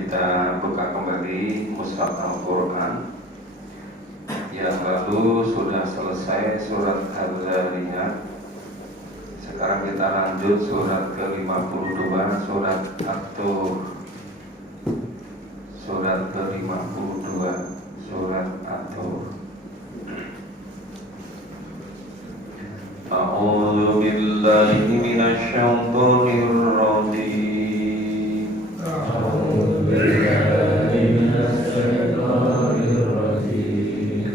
kita buka kembali Mushaf Al-Quran. Yang lalu sudah selesai surat Al-Zariyat. Sekarang kita lanjut surat ke-52, surat At-Tur. Surat ke-52, surat At-Tur. A'udzu billahi minasy syaithanir rajim. A'udzu billahi minasy syaithanir rajim.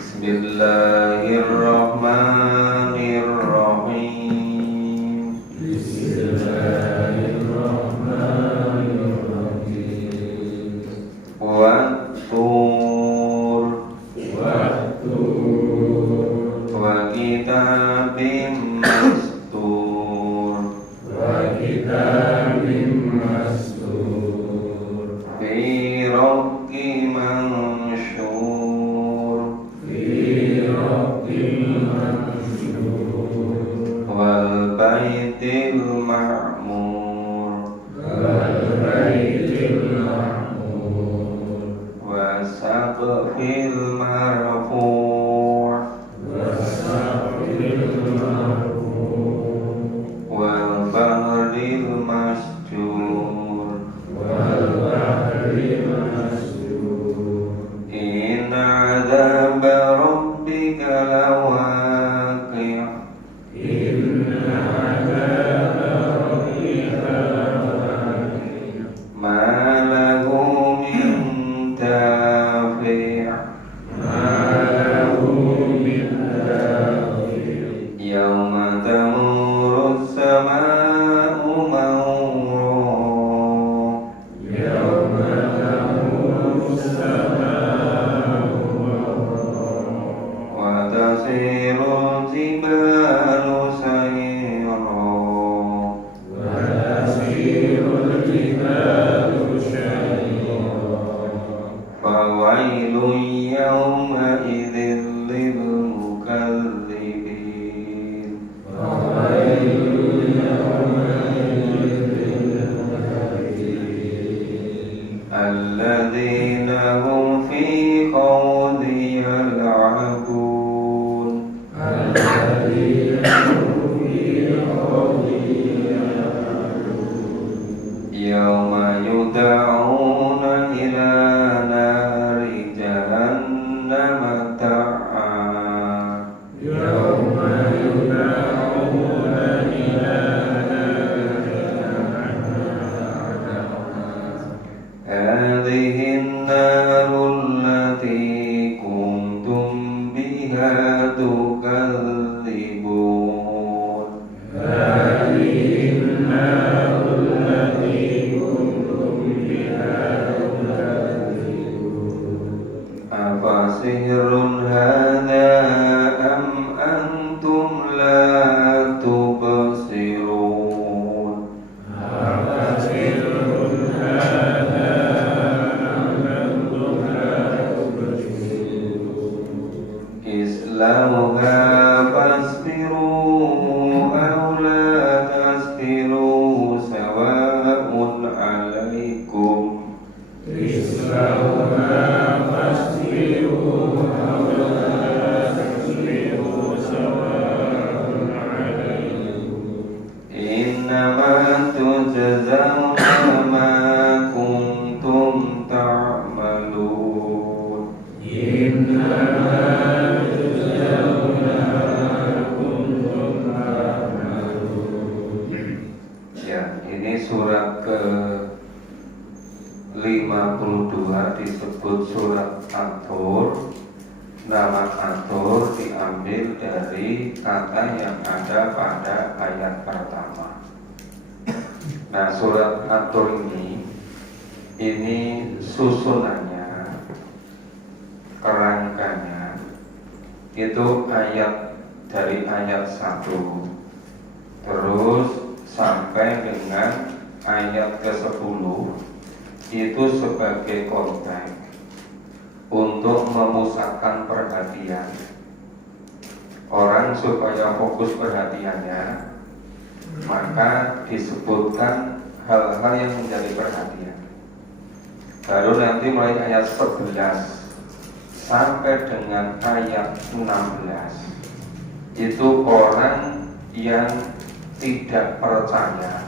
Bismillahirrahmanirrahim. Bismillahirrahmanirrahim. Wat-tur wa kitabim mastur fi raqqim mansyur wal baitil ma'mur wa saqfil marfu' wal bahril masjur inna 'adzaba rabbika lawaqi' ma lahu min dafi' yawma tamurru as-samaa'u mawra wa tasiru al-jibalu sayra fawailun yawma idzin lil mukadzibin alladzina hum fi khawdin yal'abun yawma yud'auna ila nari jahannama da'a hadhihi an-naru allati kuntum biha tukadzibun afasihrun hadha am antum la tubsirun islauha fasbiru aw la tasbiru sawa'un 'alaikum innama tujzauna ma kuntum ta'malun ya, ini surat ke-52 disebut surat At-Tur. Nama At-Tur diambil dari kata yang ada pada ayat pertama. Nah, surat At-Tur ini susunannya, kerangkanya itu dari ayat 1 terus sampai dengan ayat ke-10 itu sebagai konteks untuk memusatkan perhatian orang supaya fokus perhatiannya, maka disebutkan hal-hal yang menjadi perhatian. Baru nanti mulai ayat 11 sampai dengan ayat 16 itu orang yang tidak percaya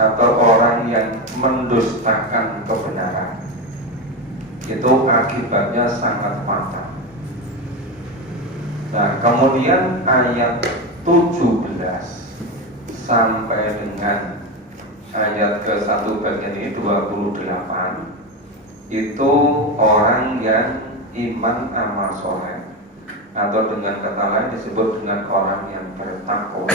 atau orang yang mendustakan kebenaran. Itu akibatnya sangat fatal. Nah, kemudian ayat 17 sampai dengan ayat ke-1 bagian ini 28 itu orang yang iman amal soleh, atau dengan kata lain disebut dengan orang yang bertakwa.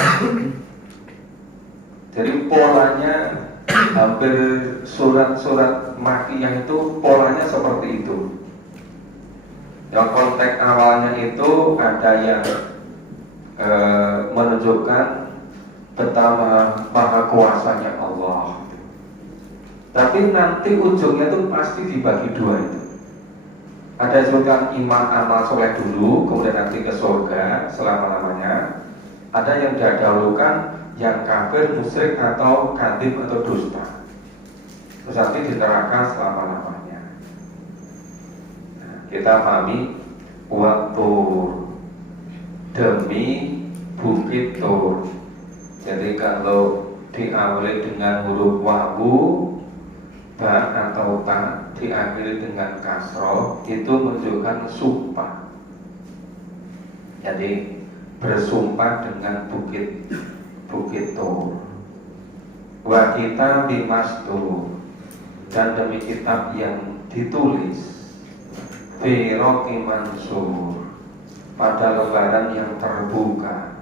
Jadi polanya hampir surat-surat Makkiyah itu polanya seperti itu. Yang konteks awalnya itu ada yang menunjukkan betapa maha kuasanya Allah. Tapi nanti ujungnya itu pasti dibagi dua itu. Ada disebutkan iman amal soleh dulu, kemudian nanti ke surga selama-lamanya. Ada yang didahulukan yang kafir, musyrik atau kadhib atau dusta. Terus nanti di neraka selama-lamanya. Nah, kita pahami waktu demi bukit Tur. Jadi kalau diawali dengan huruf wawu, ba atau ta, diakhiri dengan kasroh, itu menunjukkan sumpah. Jadi bersumpah dengan bukit Tur. Wa kita bimastur, dan demi kitab yang ditulis fi roqi mansur, pada lembaran yang terbuka.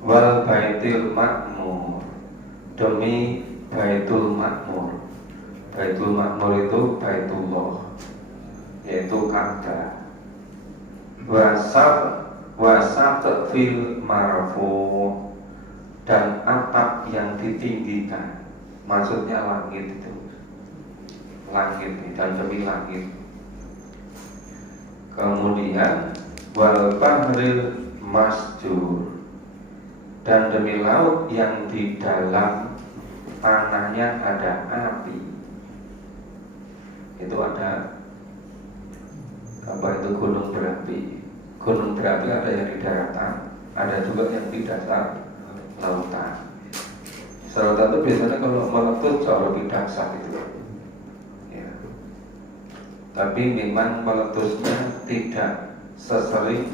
Wal baitil makmur, demi baitul makmur. Baitul makmur itu baitullah, yaitu Ka'bah. Wasat fil marfu, dan atap yang ditinggikan, maksudnya langit itu, langit dan demi langit. Kemudian wal bahril masjur, dan demi laut yang di dalam tanahnya ada api. Itu ada apa itu gunung berapi. Gunung berapi ada yang di daratan, ada juga yang di dasar lautan. Lautan itu biasanya kalau meletus jauh lebih dahsyat itu. Ya. Tapi memang meletusnya tidak sesering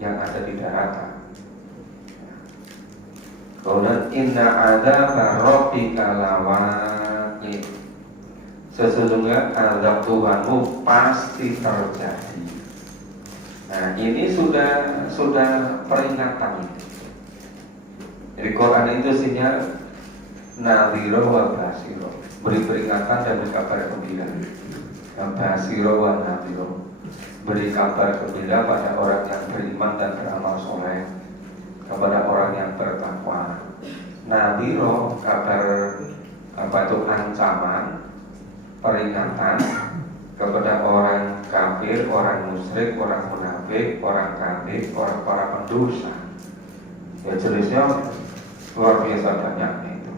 yang ada di daratan. Kemudian inna adzaba rabbika lawaqi, sesungguhnya azab Tuhanmu pasti terjadi. Nah, ini sudah peringatan itu. Jadi Quran itu isinya nadhiro wa basiro, beri peringatan dan beri kabar gembira. Basiro wa nadhiro, beri kabar gembira pada orang yang beriman dan beramal soleh, kepada orang yang bertakwa. Nadhiro, kabar apa itu, ancaman, peringatan kepada orang kafir, orang musyrik, orang munafik, orang kafir, orang para pendosa. Ya jenisnya luar biasa banyaknya itu.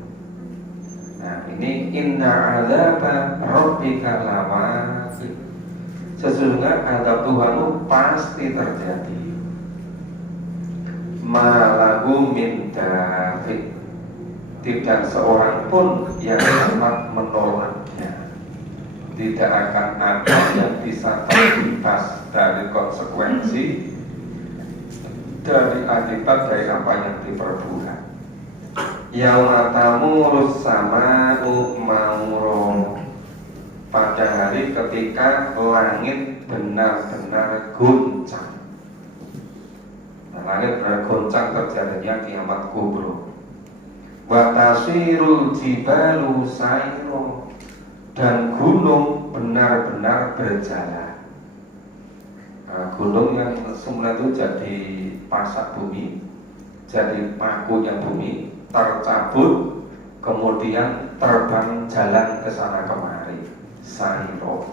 Nah, ini inna adzaba rabbika lawaqi, sesungguhnya azab Tuhanmu pasti terjadi. Malagu min dafi, tidak seorang pun yang dapat menolaknya. Tidak akan ada yang bisa terlintas dari konsekuensi, dari akibat dari apa yang diperbuat. Yauma tamurus sama'u mauro, pada hari ketika langit benar-benar goncang. Nah, langit benar goncang terjadinya kiamat kubro. Wa tasirul jibalu sayro, dan gunung benar-benar berjalan. Nah, gunung yang semula itu jadi pasak bumi, jadi pakunya bumi, tercabut, kemudian terbang jalan ke sana kemari, sayro.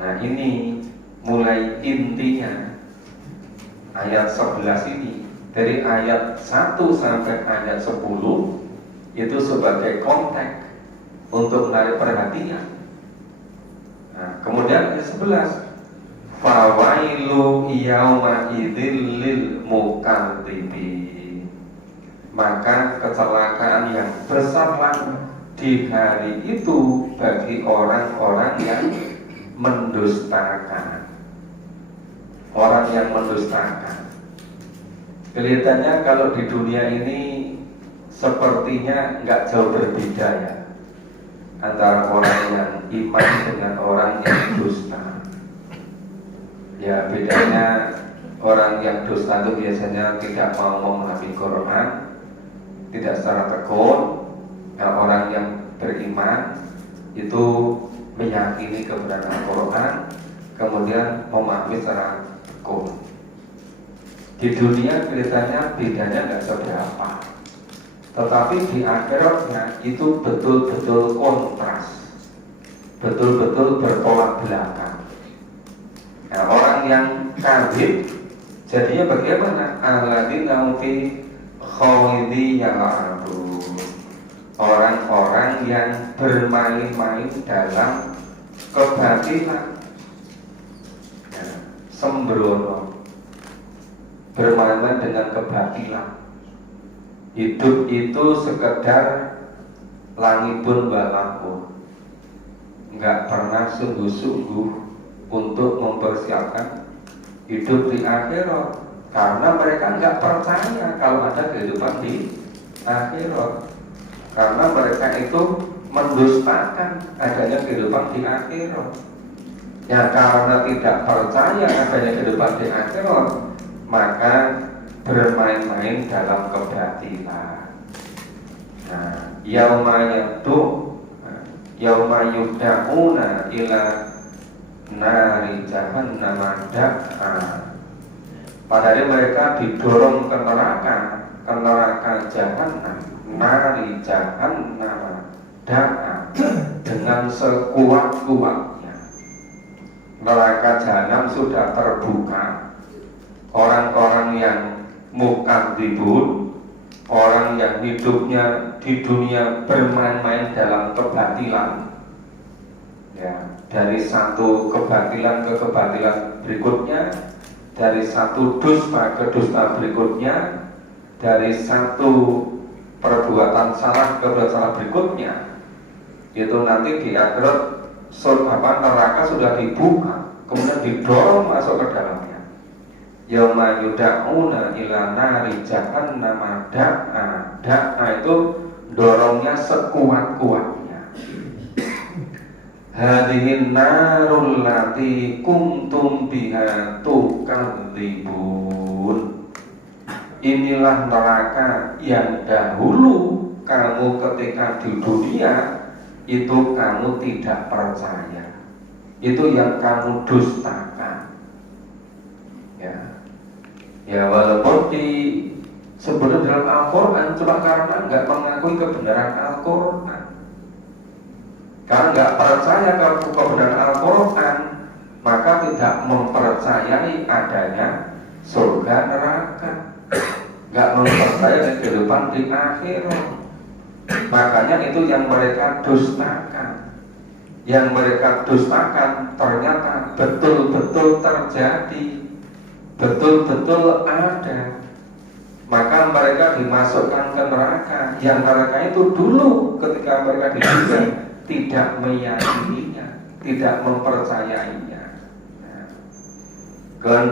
Nah, ini mulai intinya ayat 11 ini, dari ayat 1 sampai ayat 10 itu sebagai konteks untuk menarik perhatian Nah, kemudian ayat 11, fawailu yauma idzil lil mukadzibin. Maka kecelakaan yang besarlah di hari itu bagi orang-orang yang mendustakan. Orang yang mendustakan. Kelihatannya kalau di dunia ini sepertinya nggak jauh berbeda ya, antara orang yang iman dengan orang yang dusta. Ya, bedanya orang yang dusta itu biasanya tidak mau memahami Quran, tidak secara tekun. Nah, orang yang beriman itu meyakini kebenaran Al-Quran, kemudian memahami secara tekun. Di dunia kelihatannya bedanya nggak seberapa, tetapi di akhiratnya itu betul-betul kontras, betul-betul bertolak belakang. Nah, orang yang kafir jadinya bagaimana? Alladzina fi khawidi yal'abun. Orang-orang yang bermain-main dalam kebatilan, ya, sembrono, bermain-main dengan kebatilan. Hidup itu sekedar langipun balapun, nggak pernah sungguh-sungguh untuk mempersiapkan hidup di akhirat, karena mereka nggak percaya kalau ada kehidupan di akhirat, karena mereka itu mendustakan adanya kehidupan di akhirat. Ya, karena tidak percaya adanya kehidupan di akhirat, maka bermain-main dalam kebatilan. Nah, yauma yud'auna ila nari jahannam dak'a. Pada hari mereka didorong ke neraka jahanam, nari jahannam dak'a, dengan sekuat-kuatnya. Neraka jahanam sudah terbuka. Orang-orang yang mukadzibun, orang yang hidupnya di dunia bermain-main dalam kebatilan, ya, dari satu kebatilan ke kebatilan berikutnya, dari satu dusta ke dusta berikutnya, dari satu perbuatan salah ke perbuatan salah berikutnya, itu nanti di akhirat neraka sudah dibuka, kemudian didorong masuk ke dalamnya. Yauma yud'auna ila nari jahannam dak'a. Dak'a itu dorongnya sekuat-kuatnya. Hadhihi narul lati kuntum biha tukadzibun. Inilah neraka yang dahulu kamu ketika di dunia itu kamu tidak percaya, itu yang kamu dustakan. Ya, walaupun sebenarnya dalam Al-Quran cuma karena nggak mengakui kebenaran Al-Quran, karena nggak percaya kebenaran Al-Quran, maka tidak mempercayai adanya surga neraka, nggak mempercayai kehidupan di akhirat. Makanya itu yang mereka dustakan. Yang mereka dustakan ternyata betul-betul terjadi, betul-betul ada. Maka mereka dimasukkan ke neraka. Yang neraka itu dulu ketika mereka di dunia tidak meyakininya, tidak mempercayainya. Kan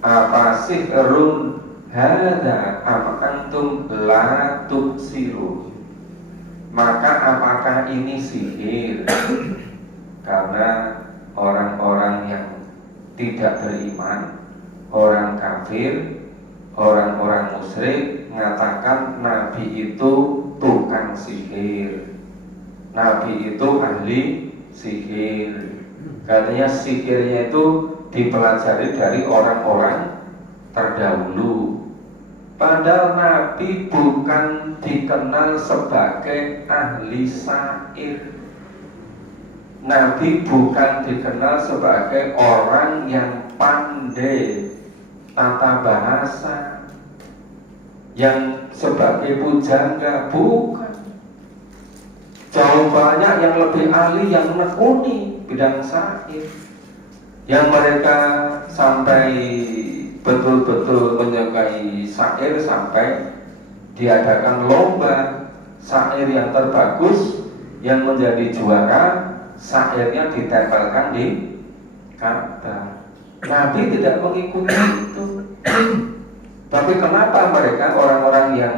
apa sihrun hadza am antum la tubsirun. Maka apakah ini sihir? Karena orang-orang yang tidak beriman, orang kafir, orang-orang musyrik mengatakan Nabi itu tukang sihir, Nabi itu ahli sihir. Katanya sihirnya itu dipelajari dari orang-orang terdahulu. Padahal Nabi bukan dikenal sebagai ahli syair. Nabi bukan dikenal sebagai orang yang pandai tata bahasa, yang sebagai pujangga, bukan. Jauh banyak yang lebih ahli, yang menekuni. bidang syair, yang mereka sampai betul-betul menyukai syair sampai diadakan lomba syair yang terbagus, yang menjadi juara syairnya ditempelkan di Ka'bah. Nabi tidak mengikuti itu. Tapi kenapa mereka, orang-orang yang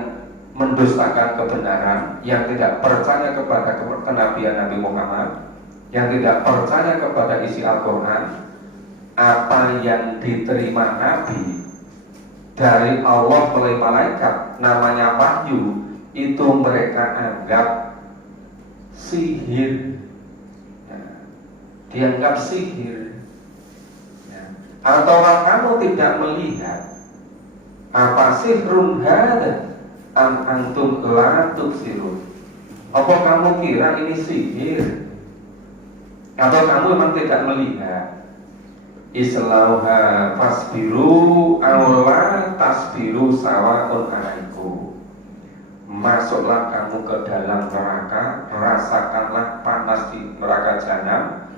mendustakan kebenaran, yang tidak percaya kepada kenabian Nabi Muhammad, yang tidak percaya kepada isi Al-Quran, apa yang diterima Nabi dari Allah oleh malaikat, namanya wahyu, itu mereka anggap sihir, ya, dianggap sihir, ya. Atau kamu tidak melihat apa sihrun hada am antum la tubsirun? Apa kamu kira ini sihir? Atau kamu memang tidak melihat? Islauha fasbiru awla tasbiru sawaun alaikum. Masuklah kamu ke dalam neraka, rasakanlah panas di neraka jahanam,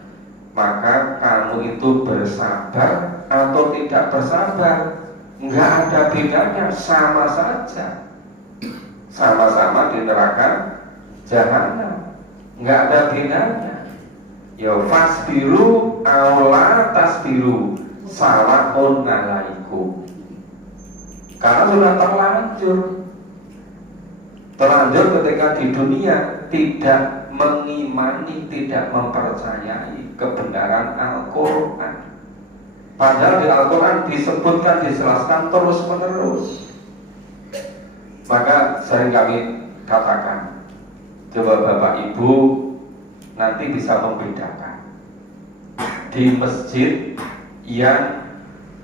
maka kamu itu bersabar atau tidak bersabar, enggak ada bedanya, sama saja, sama-sama di neraka jahanam, enggak ada bedanya. Ya fasbiru awla tasbiru sawaun alaikum. Karena sudah terlanjur ketika di dunia tidak mengimani, tidak mempercayai kebenaran Al-Quran. Padahal di Al-Quran disebutkan, dijelaskan terus menerus. Maka sering kami katakan, coba Bapak Ibu nanti bisa membedakan di masjid yang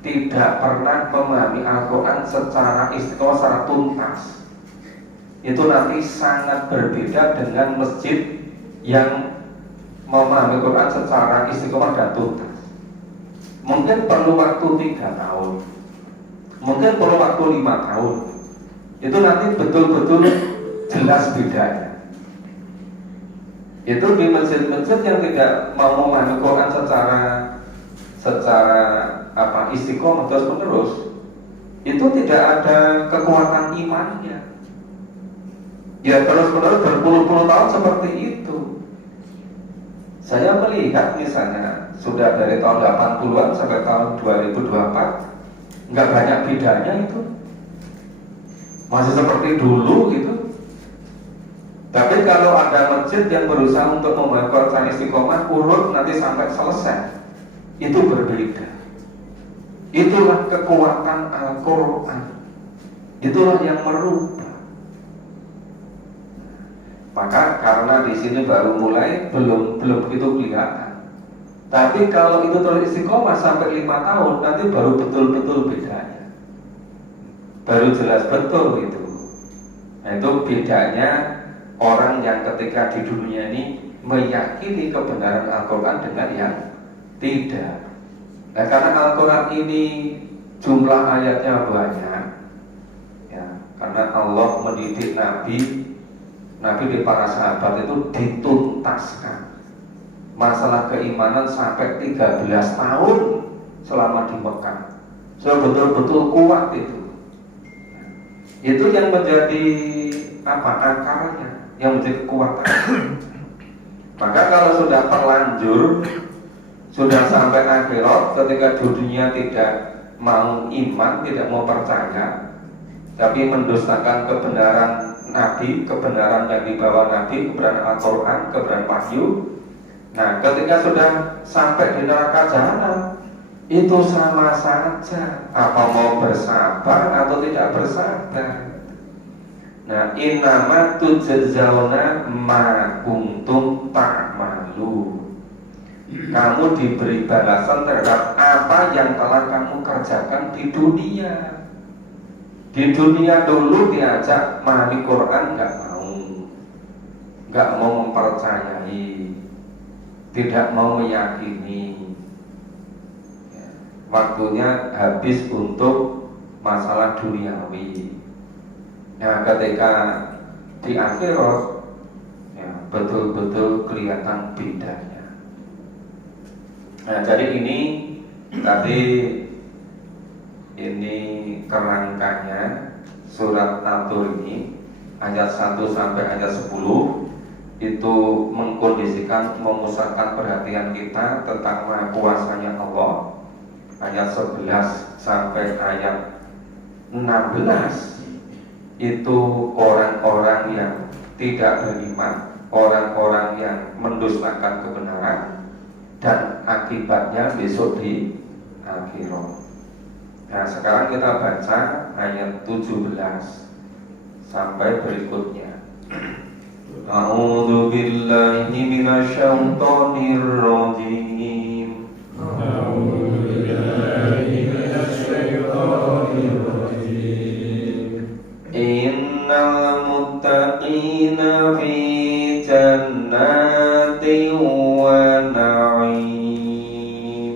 tidak pernah memahami Al-Quran secara istiqomah, secara tuntas, itu nanti sangat berbeda dengan masjid yang memahami Quran secara istiqomah dan tuntas. Mungkin perlu waktu 3 tahun, mungkin perlu waktu 5 tahun. Itu nanti betul-betul jelas bedanya. Itu di masjid-masjid yang tidak mau memahami Quran secara istiqomah terus menerus, itu tidak ada kekuatan imannya. Ya terus menerus berpuluh-puluh tahun seperti itu. Saya melihat misalnya sudah dari tahun 80-an sampai tahun 2024, nggak banyak bedanya itu, masih seperti dulu gitu. Tapi kalau ada masjid yang berusaha untuk membuat Quran istiqomah urut nanti sampai selesai, itu berbeda. Itulah kekuatan Al-Quran, itulah yang merubah. Maka karena di sini baru mulai, belum begitu kelihatan. Tapi kalau itu terus istiqomah sampai 5 tahun, nanti baru betul-betul bedanya, baru jelas betul itu. Nah itu bedanya orang yang ketika di dunia ini meyakini kebenaran Al-Quran dengan yang tidak. Nah karena Al-Quran ini jumlah ayatnya banyak, ya, karena Allah mendidik Nabi di para sahabat itu dituntaskan masalah keimanan sampai 13 tahun selama di Mekah. So betul-betul kuat itu. Itu yang menjadi akarnya, yang menjadi kekuatan. Maka kalau sudah terlanjur, sudah sampai akhirat, ketika dunia tidak mau iman, tidak mau percaya, tapi mendustakan kebenaran Nabi, kebenaran yang dibawa Nabi, kebenaran Al-Quran, kebenaran wahyu. Nah, ketika sudah sampai di neraka jahanam, itu sama saja, apa mau bersabar atau tidak bersabar. Nah, innama tujzauna ma kuntum ta'malu. Kamu diberi balasan terhadap apa yang telah kamu kerjakan di dunia. Di dunia dulu diajak memahami Quran, nggak mau mempercayai, tidak mau meyakini. Waktunya habis untuk masalah duniawi. Nah ketika di akhirat, ya, betul-betul kelihatan bedanya. Nah, jadi ini tadi ini kerangkanya surat At-Tur ini ayat 1 sampai ayat 10 itu mengkondisikan, memusatkan perhatian kita tentang maha kuasanya Allah. Ayat 11 sampai ayat 16 itu orang-orang yang tidak beriman, orang-orang yang mendustakan kebenaran, dan akibatnya besok di akhirat. Nah, sekarang kita baca ayat 17 sampai berikutnya. A'udzu billahi minasyaitonir rajim. A'udzu billahi minasyaitonir rajim. Innal muttaqina fi jannatin wa na'im.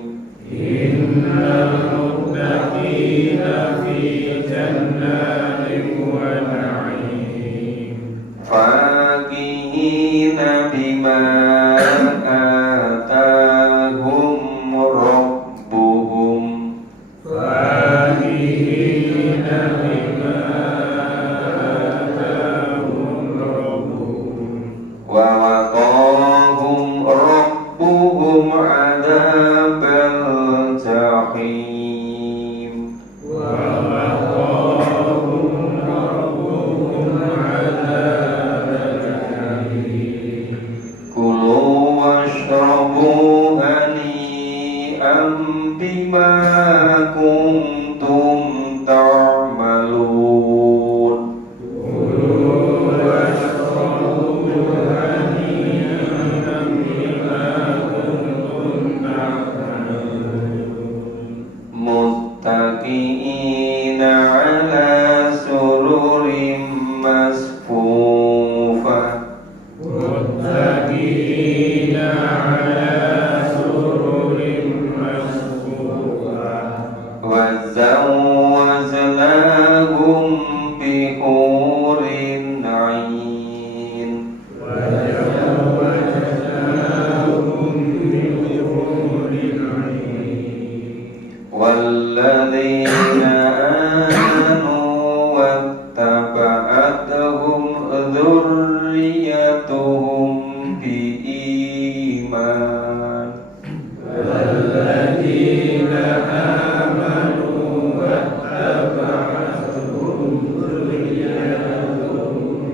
Innal muttaqina fi jannatin wa na'im. Fakihina bima atahum rabbuhum. Fakihina bima atahum rabbuhum. Wa waqahum rabbuhum adzabal jahim. Wa waqahum rabbuhum adzabal jahim. Kulu washrabu hani'an bima kuntum ta'malun. Kulu washrabu hani'an bima kuntum ta'malun. Muttaqi'ina ala sururim masfufah. Muttaqi'ina ala sururim masfufah. Wa zawwajnahum bihurin 'ain. Wa zawwajnahum bihurin 'ain. Walladzina amanu wattaba'atuhum dzurriyyatuhum biiman. Walladzina amanu wattaba'atuhum dzurriyyatuhum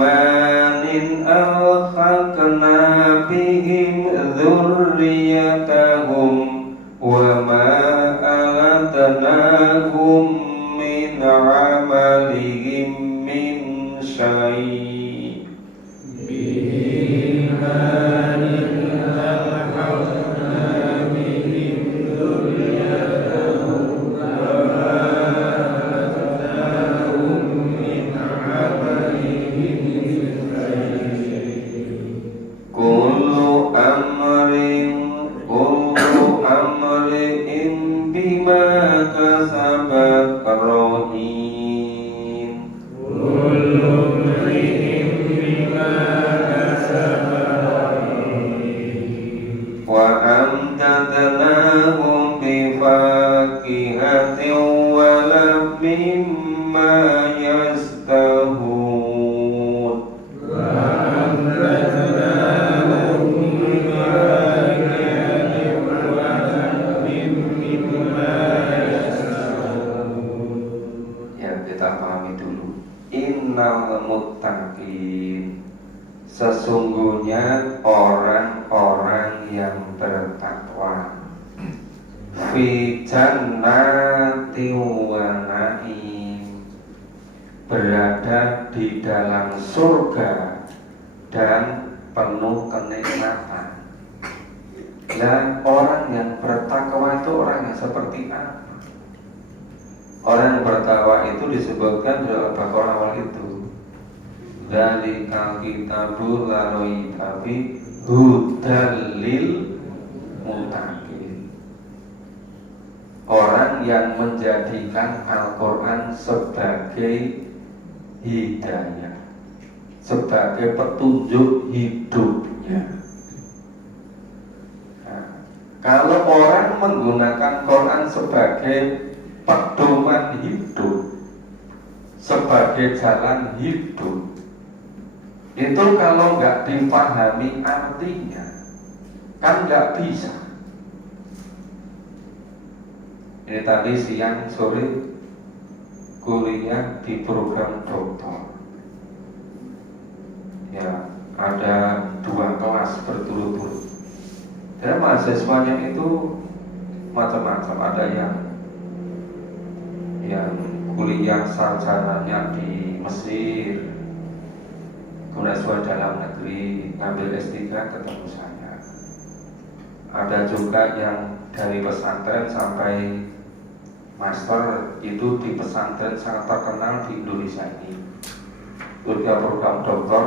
biimanin alhaqna bihim dzurriyyatahum wa ma alatnahum min amalihim min syai'. Biimanin alhaqna bihim dzurriyyatahum wa ma alatnahum min amalihim min syai'. Kullu amrin bima kasabat rahin. Kullu amrin bima kasabat rahin. Wa amdadnahum bifakihatin wa lahmim mimma yastahun. Wa amdadnahum bifakihatin wa lahmim mimma yastahun. Ya, kita pahami dulu. Innal muttaqin, sesungguhnya orang-orang yang bertakwa, fi jannati wa na'im, berada di dalam surga dan penuh kenikmatan. Dan orang yang bertakwa itu orang yang seperti apa? Orang yang bertakwa itu disebutkan dalam Al-Baqarah awal itu. Dzalikal kitabu la raiba fihi hudal lil muttaqin. Orang yang menjadikan Al-Quran sebagai hidayah, sebagai petunjuk hidupnya. Nah, kalau orang menggunakan Quran sebagai pedoman hidup, sebagai jalan hidup, itu kalau nggak dipahami artinya, kan nggak bisa. Ini tadi siang sore kuliah di program doktor. Ya, ada 2 kelas berturut-turut. Dan mahasiswanya itu macam-macam. Ada yang kuliah sarjananya di Mesir, kemudian dalam negeri, ngambil S3 ketemu saya. Ada juga yang dari pesantren sampai master itu di pesantren sangat terkenal di Indonesia ini, kuliah program doktor.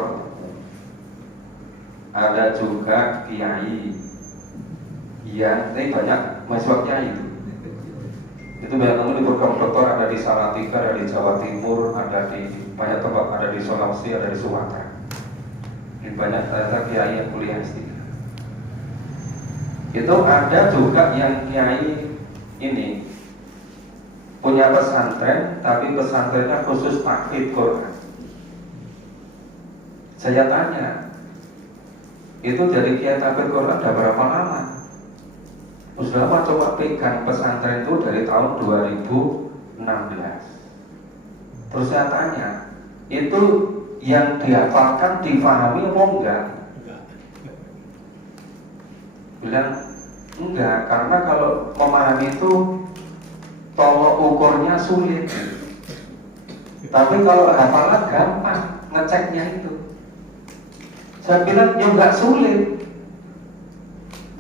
Ada juga kiai yang ini banyak mahasiswa kiai itu banyak teman di program doktor, ada di Salatiga, ada di Jawa Timur, ada di banyak tempat, ada di Sulawesi, ada di Sumatera. Ini banyak ternyata kiai yang kuliah S3. Itu ada juga yang kiai ini punya pesantren, tapi pesantrennya khusus tahfidz Quran. Saya tanya, itu dari kiai tahfidz Quran udah berapa lama? Sudah lama, coba pegang pesantren itu dari tahun 2016. Terus saya tanya, itu yang dihafalkan difahami apa enggak? Bilang enggak, karena kalau memahami itu tolok ukurnya sulit. Tapi kalau hafalan gampang, ngeceknya itu. Saya bilang ya enggak sulit.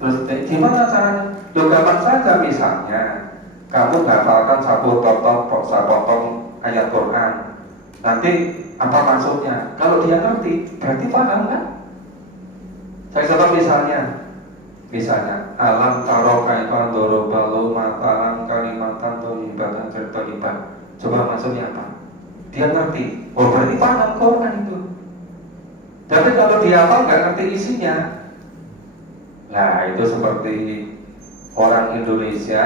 Terus gimana caranya? Ya gampang saja, misalnya kamu hafalkan sepotong ayat Quran. Nanti apa maksudnya? Kalau dia ngerti, berarti paham kan? Saya contoh misalnya alam taro kaifa dorobalu matalan kalimatan thayyibatan thayyibah. Coba maksudnya apa? Dia ngerti. Oh, berarti paham Quran itu. Tapi kalau dia hafal nggak ngerti isinya, nah itu seperti orang Indonesia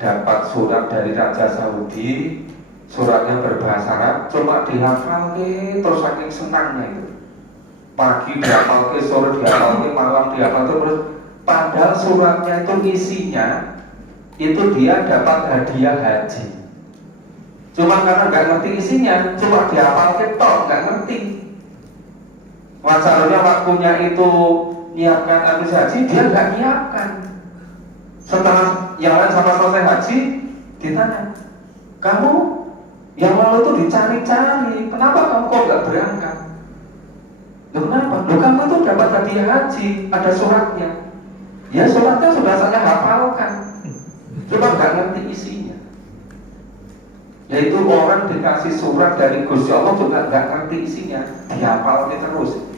dapat surat dari Raja Saudi, suratnya berbahasa Arab, cuma dihafal terus saking senangnya itu. Pagi dihafal, sore dihafal, malam dihafal terus. Padahal suratnya itu isinya itu dia dapat hadiah haji. Cuma karena nggak ngerti isinya, cuma dihafal tok, nggak ngerti. Masalahnya waktunya itu nyiapkan habis haji, dia nggak nyiapkan. Setelah yang lain sama selesai haji, ditanya, kamu yang lalu itu dicari-cari, kenapa kamu kok nggak berangkat? Loh, kenapa? Loh, kamu itu dapat hadiah haji, ada suratnya. Ya suratnya sudah saya hafalkan, cuma nggak ngerti isinya. Yaitu orang dikasih surat dari Gusti Allah juga nggak ngerti isinya, dihafalkan terus.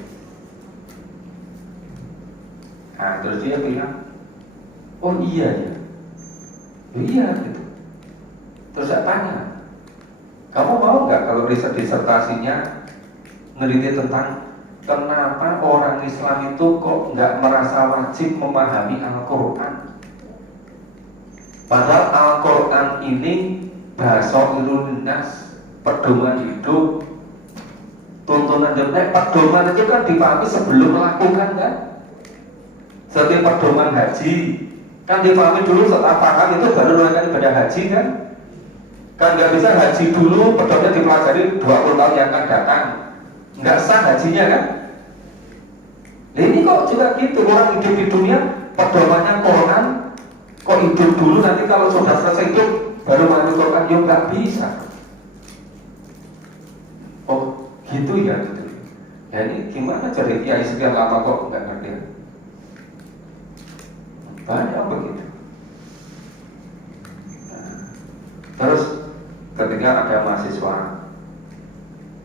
Nah, terus dia bilang, oh iya ya, iya gitu. Terus saya tanya, kamu mau nggak kalau riset disertasinya neliti tentang kenapa orang Islam itu kok nggak merasa wajib memahami Al-Quran? Padahal Al-Quran ini basairun nas, pedoman hidup, tuntunan hidup. Pedoman itu kan dipahami sebelum melakukan kan? Seperti pedoman haji kan dipahami dulu, setelah paham itu baru melakukan ibadah haji kan? Kan nggak bisa haji dulu, pedomannya dipelajari 20 tahun yang akan datang, nggak sah hajinya kan? Nah, ini kok juga gitu, orang hidup di dunia pedomannya Quran, kok hidup dulu nanti kalau sudah selesai hidup baru masuk Quran, ya nggak bisa. Oh gitu ya gitu. Ya ini gimana cari kiai sekian lama kok nggak ngerti? Banyak begitu. Nah, terus ketika ada mahasiswa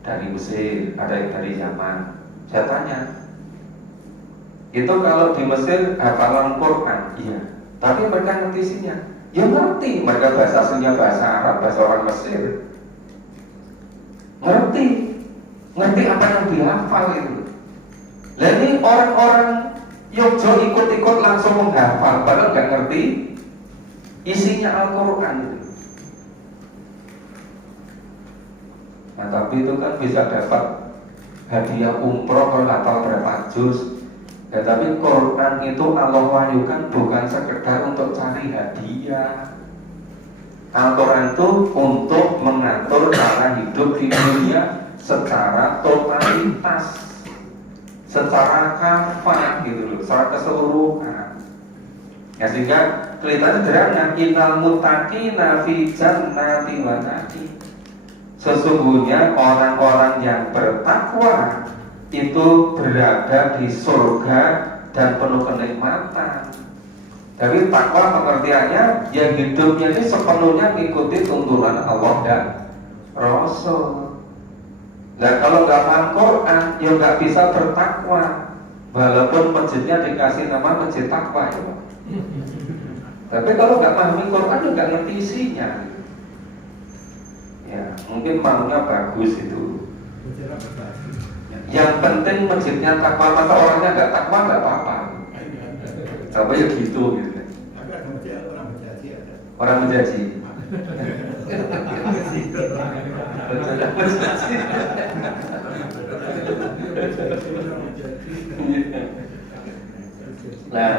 dari Mesir, ada yang dari Yaman, saya tanya, itu kalau di Mesir hafalan Quran, iya, tapi mereka ngerti isinya? Ya ngerti, mereka bahasa aslinya bahasa Arab, bahasa orang Mesir. Ngerti ngerti apa yang dihafal itu. Lah ini orang-orang Yogyo ikut-ikut langsung menghafal, padahal nggak ngerti isinya Al-Quran itu. Nah tapi itu kan bisa dapat hadiah umroh kalau hafal berapa juz. Ya tapi Quran itu Allah wahyukan bukan sekedar untuk cari hadiah. Al-Quran itu untuk mengatur cara hidup di dunia secara totalitas, secara kafah gitu loh, secara keseluruhan. Ya sehingga kelihatannya sederhana, innal muttaqina fi jannati wa na'im. Sesungguhnya orang-orang yang bertakwa itu berada di surga dan penuh kenikmatan. Tapi takwa pengertiannya yang hidupnya ini sepenuhnya mengikuti tuntunan Allah dan Rasul. Nah kalau nggak paham Quran, ya nggak bisa bertakwa. Walaupun masjidnya dikasih nama masjid takwa ya Pak. Tapi kalau nggak pahami Quran, ya nggak ngerti isinya. Ya mungkin maunya bagus itu. Yang penting masjidnya takwa, masa orangnya nggak takwa nggak apa-apa. Apa ya gitu gitu. Tapi ada masjid orang menjaji ada. Orang menjaji. Nah,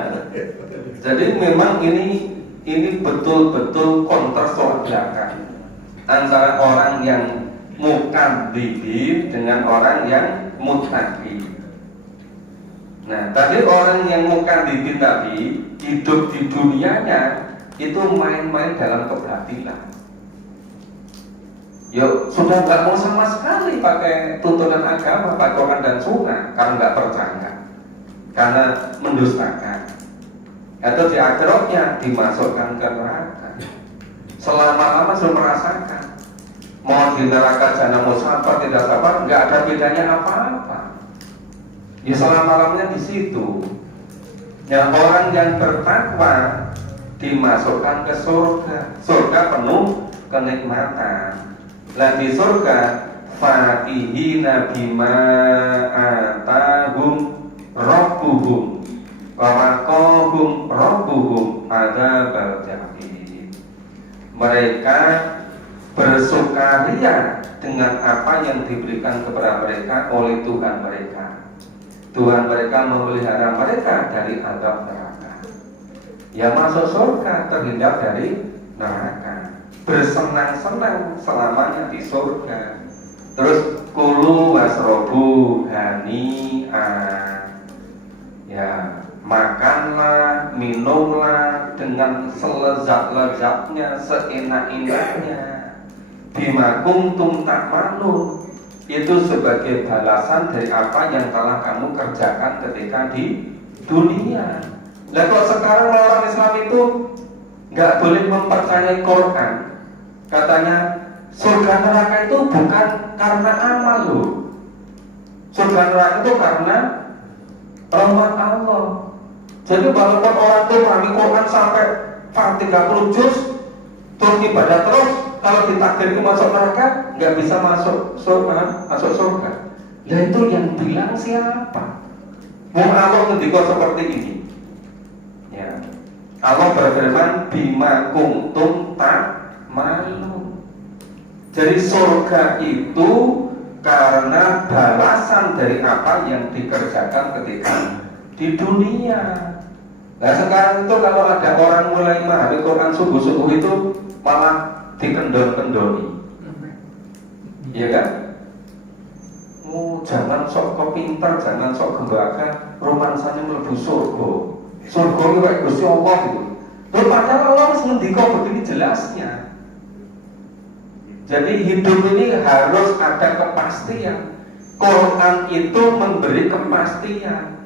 jadi memang ini betul-betul kontrasolakan antara orang yang mukadzibin dengan orang yang muttaqin. Nah, tadi orang yang mukadzibin tadi hidup di dunianya itu main-main dalam kebatilan. Ya sudah nggak mau sama sekali pakai tuntunan agama, Quran dan Sunnah karena nggak percaya, karena mendustakan. Atau di akhiratnya dimasukkan ke neraka. Selama-lama sudah merasakan. Mau di neraka jahanam sabar tidak sabar, nggak ada bedanya apa-apa. Ya selama-lamanya di situ. Yang orang yang bertakwa dimasukkan ke surga. Surga penuh kenikmatan. Lah di surga fakihina bima atahum rabbuhum wa waqahum rabbuhum adzabal jahim. Mereka bersukaria dengan apa yang diberikan kepada mereka oleh Tuhan mereka. Tuhan mereka memelihara mereka dari azab neraka. Yang masuk surga terhindar dari neraka. Bersenang-senang selamanya di surga. Terus kulu wasrobu hani'an. Ya, makanlah, minumlah dengan selezat-lezatnya, seenak-enaknya. Bima kuntum ta'malun. Itu sebagai balasan dari apa yang telah kamu kerjakan ketika di dunia. Nah kalau sekarang orang Islam itu nggak boleh mempercayai Quran. Katanya surga neraka itu bukan karena amal loh. Surga neraka itu karena rahmat Allah. Jadi walaupun orang itu memahami Quran sampai 30 juz, terus ibadah terus, kalau ditakdirkan masuk neraka nggak bisa masuk surga. Ya itu yang bilang siapa? Mau Allah ngendika seperti ini. Ya. Allah berfirman bima kuntum ta'malun. Jadi surga itu karena balasan dari apa yang dikerjakan ketika di dunia. Nah sekarang itu kalau ada orang mulai memahami Quran sungguh-sungguh itu malah dikendon-kendoni. Iya kan? Jangan sok kepintar, jangan sok gembaga, romansanya mlebu surga. Surga itu kayak Gusti Allah gitu. Terus padahal Allah ngendika begini jelasnya. Jadi hidup ini harus ada kepastian. Quran itu memberi kepastian.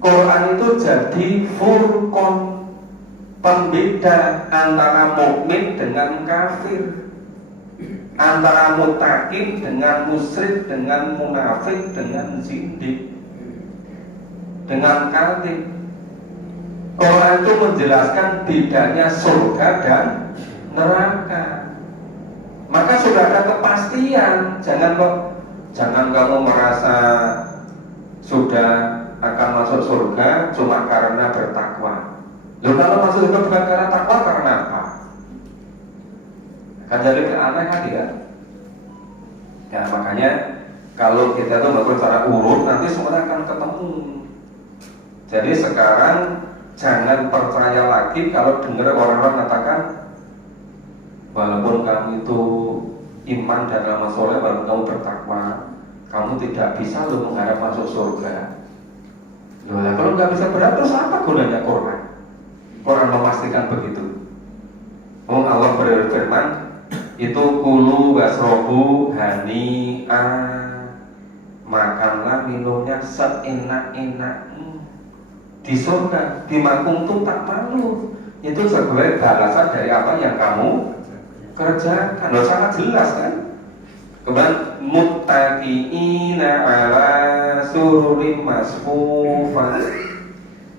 Quran itu jadi furqan, pembeda antara mukmin dengan kafir, antara muttaqin dengan musyrik, dengan munafik, dengan zindik, dengan kafir. Quran itu menjelaskan bedanya surga dan neraka. Maka sudah ada kepastian. Jangan kok Jangan kamu merasa sudah akan masuk surga cuma karena bertakwa. Loh, kalau masuk surga bukan karena takwa, karena apa? Kan jadi aneh kan tidak? Ya makanya kalau kita tuh melakukan secara urut nanti semuanya akan ketemu. Jadi sekarang jangan percaya lagi kalau dengar orang-orang mengatakan walaupun kamu itu iman dan amal soleh, walaupun kamu bertakwa, kamu tidak bisa lo mengharap masuk surga. Loh, kalau nggak bisa berharap terus apa gunanya Quran? Quran memastikan begitu. Allah berfirman, itu kulu wasrobu hani'a, makanlah minumnya seenak-enakmu di surga, bimakum tuh tak malu. Itu sebagai balasan dari apa yang kamu kerjakan. Loh, sangat jelas kan? Kemudian muttaqiina ala sururim masfufah,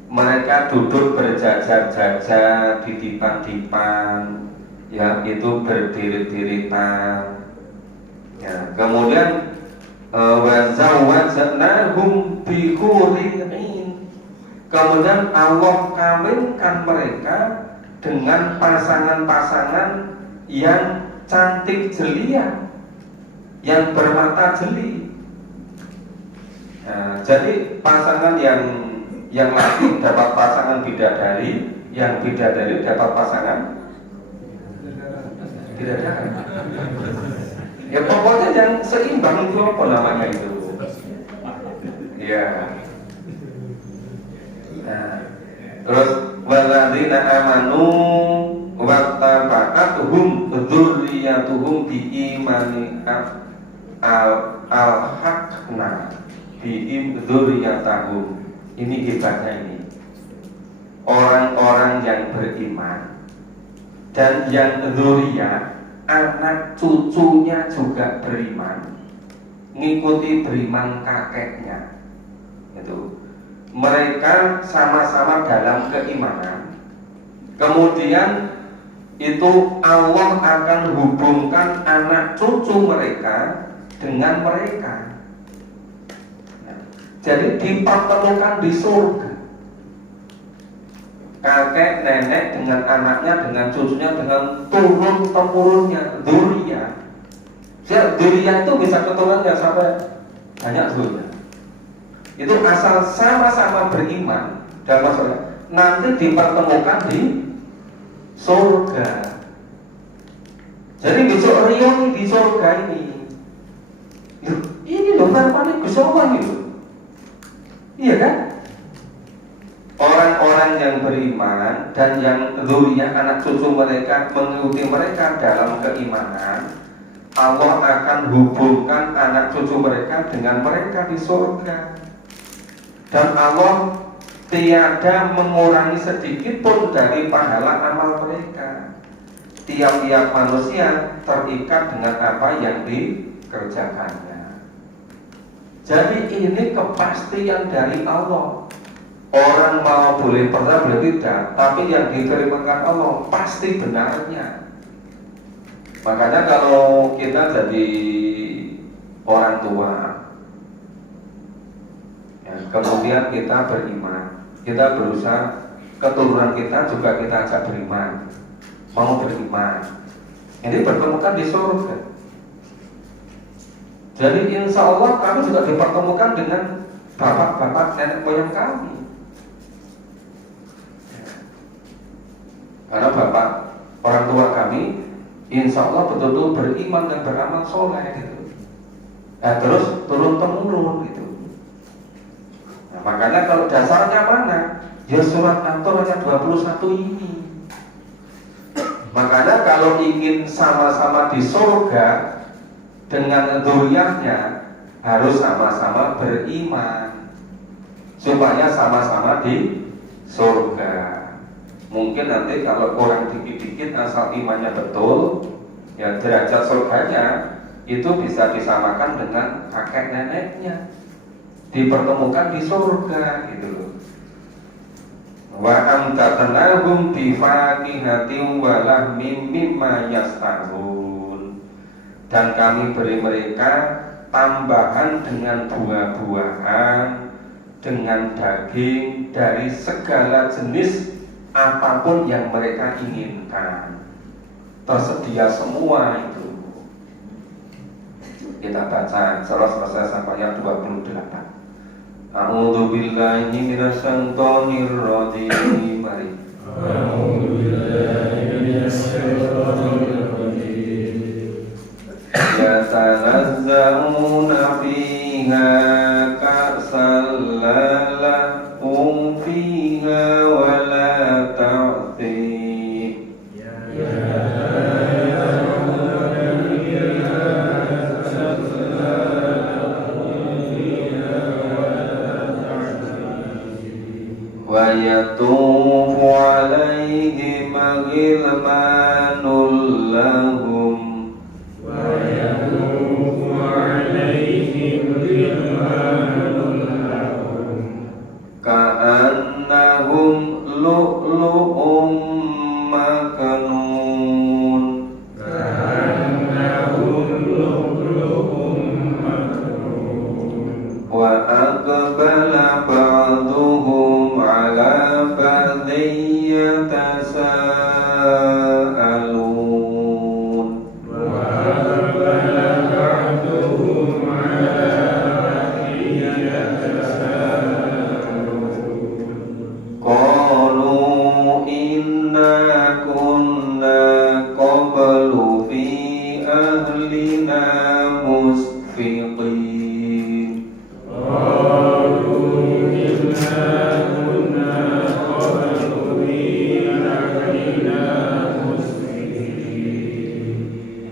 mereka duduk berjajar-jajar di dipan-dipan, ya itu berdiri-diritan. Ya, kemudian wa zawwajnahum bi hurin 'ain, kemudian Allah kawinkan mereka dengan pasangan-pasangan yang cantik jelia, yang bermata jeli. Nah, jadi pasangan yang laki dapat pasangan bidadari, yang bidadari dapat pasangan bidadari. Ya pokoknya yang seimbang itu apa namanya itu? Ya. Nah, terus walladzina amanu wattaba'atuhum dzurriyyatuhum biimani al-haqna biim dzurriyyatahum. Ini hebatnya ini. Orang-orang yang beriman dan yang dzurriyyah, anak cucunya juga beriman, ngikuti beriman kakeknya. Itu mereka sama-sama dalam keimanan. Kemudian itu Allah akan hubungkan anak cucu mereka dengan mereka. Nah, jadi dipertemukan di surga. Kakek nenek dengan anaknya, dengan cucunya, dengan turun temurunnya, dzurriyyah. Dzurriyyah itu bisa keturunannya sampai banyak dzurriyyah. Itu asal sama-sama beriman dan maksudnya nanti dipertemukan di surga. Jadi besok Rio di surga ini. Ini loh harapannya Gusti Allah gitu. Iya kan? Orang-orang yang beriman dan yang dzurriyyah, anak cucu mereka mengikuti mereka dalam keimanan, Allah akan hubungkan anak cucu mereka dengan mereka di surga. Dan Allah tiada mengurangi sedikit pun dari pahala amal mereka. Tiap-tiap manusia terikat dengan apa yang dikerjakannya. Jadi ini kepastian dari Allah. Orang mau boleh percaya boleh tidak, tapi yang diterima Allah pasti benarnya. Makanya kalau kita jadi orang tua, ya, kemudian kita beriman, kita berusaha keturunan kita juga kita ajak beriman, mau beriman, ini bertemukan di surga. Jadi insya Allah kami juga dipertemukan dengan bapak-bapak nenek moyang kami. Karena bapak orang tua kami insya Allah betul-betul beriman dan beramal soleh gitu. Nah, terus turun temurun gitu. Nah, makanya kalau dasarnya mana? Ya surat An-Tur ayat 21 ini. Makanya kalau ingin sama-sama di surga dengan dzurriyyahnya harus sama-sama beriman supaya sama-sama di surga. Mungkin nanti kalau orang dikit-dikit asal imannya betul, ya derajat surganya itu bisa disamakan dengan kakek neneknya, dipertemukan di surga gitu loh. Wa amtatanahum bi faqihatin wa lahmim mimma yastahun, dan kami beri mereka tambahan dengan buah-buahan, dengan daging, dari segala jenis apapun yang mereka inginkan. Tersedia semua itu. Kita baca selesai sampai ayat 28. A'udzu billahi minasyaitonir rajim. Mari. A'udzu billahi minasyaitonir rajim. Yatanazza'una fiha ka'san la lahum fiha wa la ta'thim. Wa yatufu alaihim ghilmanul lahum ka'annahum lu'lu'um makanun. Wa aqbala ba'duhum ala ba'din yatasaalun. Qalu inna kunna qablu fi ahlina musfiqin.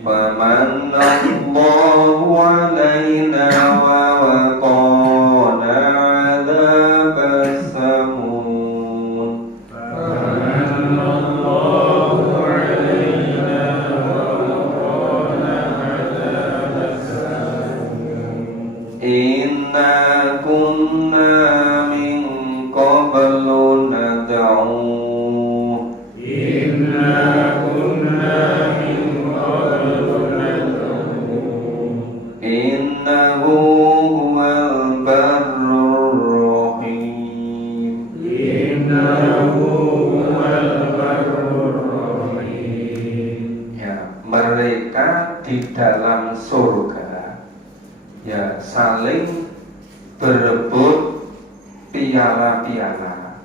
Famanallahu alaina wa waqana adzabas samun. Inna kunna min qablu nad'u. Innahu huwal barrur rahim. Ya, mereka di dalam surga ya saling berebut piala-piala